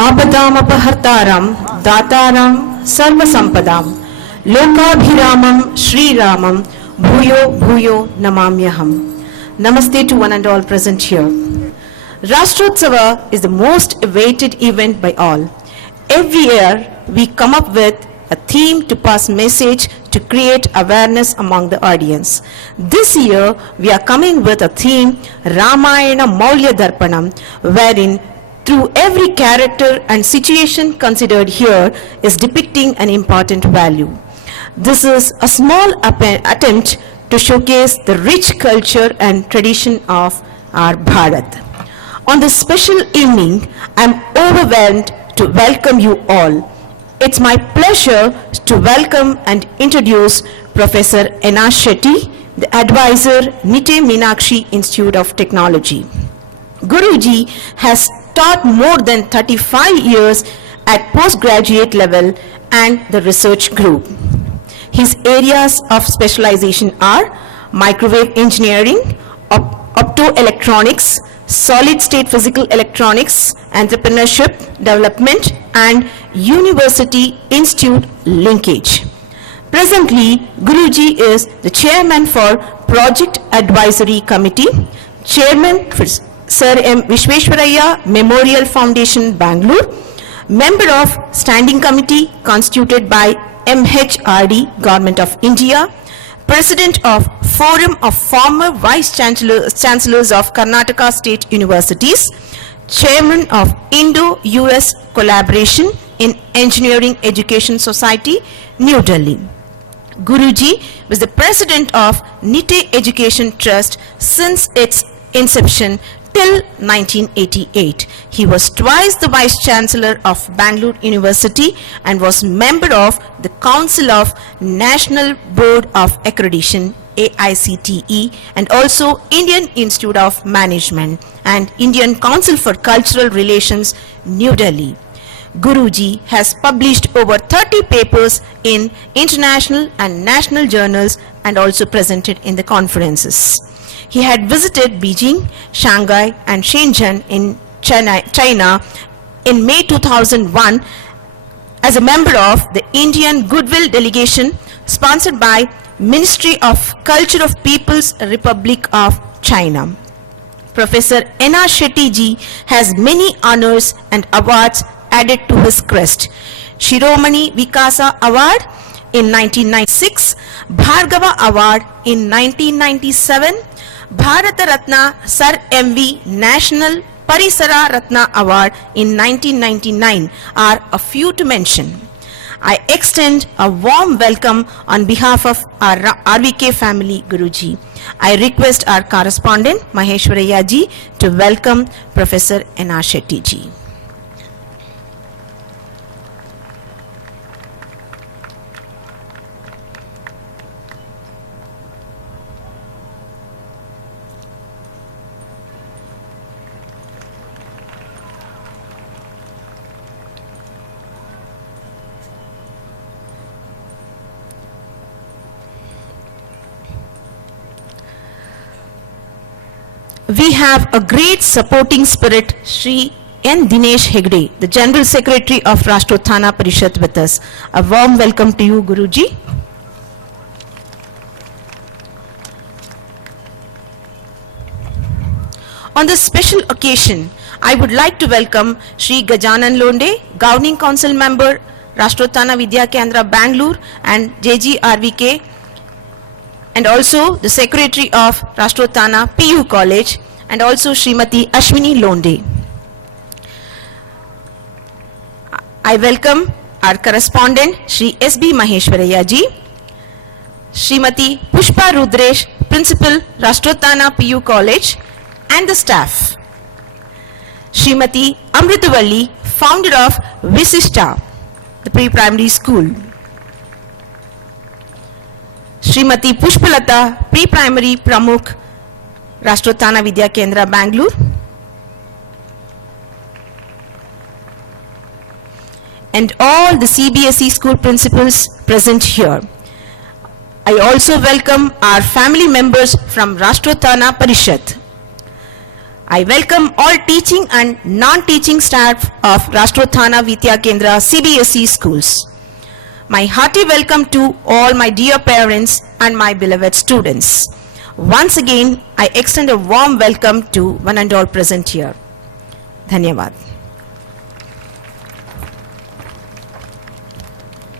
आपदामपहर्तारं दातारं सर्वसंपदां लोकाभिरामं श्रीरामं भूयो भूयो नमाम्यहम. Namaste to one and all present here. Rashtrotsava is the most awaited event by all. Every year we come up with a theme to pass message to create awareness among the audience. This year we are coming with a theme Ramayana Maulya Darpanam, wherein through every character and situation considered here is depicting an important value. This is a small attempt to showcase the rich culture and tradition of our Bharat. On this special evening, I am overwhelmed to welcome you all. It's my pleasure to welcome and introduce Professor N.R. Shetty, the advisor, Nitte Meenakshi Institute of Technology. Guruji has taught more than 35 years at postgraduate level and the research group. His areas of specialization are microwave engineering, optoelectronics, solid-state physical electronics, entrepreneurship, development, and university institute linkage. Presently, Guruji is the chairman for Project Advisory Committee, chairman for Sir M. Vishweshwaraya Memorial Foundation, Bangalore, member of Standing Committee constituted by MHRD, Government of India, President of Forum of Former Vice Chancellors of Karnataka State Universities, Chairman of Indo-US Collaboration in Engineering Education Society, New Delhi. Guruji was the President of Nitte Education Trust since its inception till 1988. He was twice the Vice Chancellor of Bangalore University and was member of the Council of National Board of Accreditation, AICTE, and also Indian Institute of Management and Indian Council for Cultural Relations, New Delhi. Guruji has published over 30 papers in international and national journals and also presented in the conferences. He had visited Beijing, Shanghai, and Shenzhen in China in May 2001 as a member of the Indian Goodwill Delegation sponsored by Ministry of Culture of People's Republic of China. Professor N.R. Shetty ji has many honors and awards added to his crest. Shiromani Vikasa Award in 1996, Bhargava Award in 1997, Bharata Ratna Sir M.V. National Parisara Ratna Award in 1999 are a few to mention. I extend a warm welcome on behalf of our RVK family, Guruji. I request our correspondent, Maheshwaraya ji, to welcome Professor N.R. Shetty ji. We have a great supporting spirit, Shri N. Dinesh Hegde, the General Secretary of Rashtrottana Parishad with us. A warm welcome to you, Guruji. On this special occasion, I would like to welcome Shri Gajanan Londe, Governing Council Member, Rashtrottana Vidya Kendra, Bangalore, and JGRVK, and also the Secretary of Rashtrottana PU College, and also Srimati Ashwini Londe. I welcome our correspondent, Shri S.B. Maheshwaraya ji, Srimati Pushpa Rudresh, Principal, Rashtrottana PU College, and the staff. Srimati Amritavalli, founder of Visishta, the pre-primary school. Srimati Pushpalata, pre-primary Pramukh, Rashtrottana Vidya Kendra, Bangalore. And all the CBSE school principals present here. I also welcome our family members from Rashtrottana Parishad. I welcome all teaching and non-teaching staff of Rashtrothana Vidya Kendra CBSE schools. My hearty welcome to all my dear parents and my beloved students. Once again, I extend a warm welcome to one and all present here. Dhanyavad.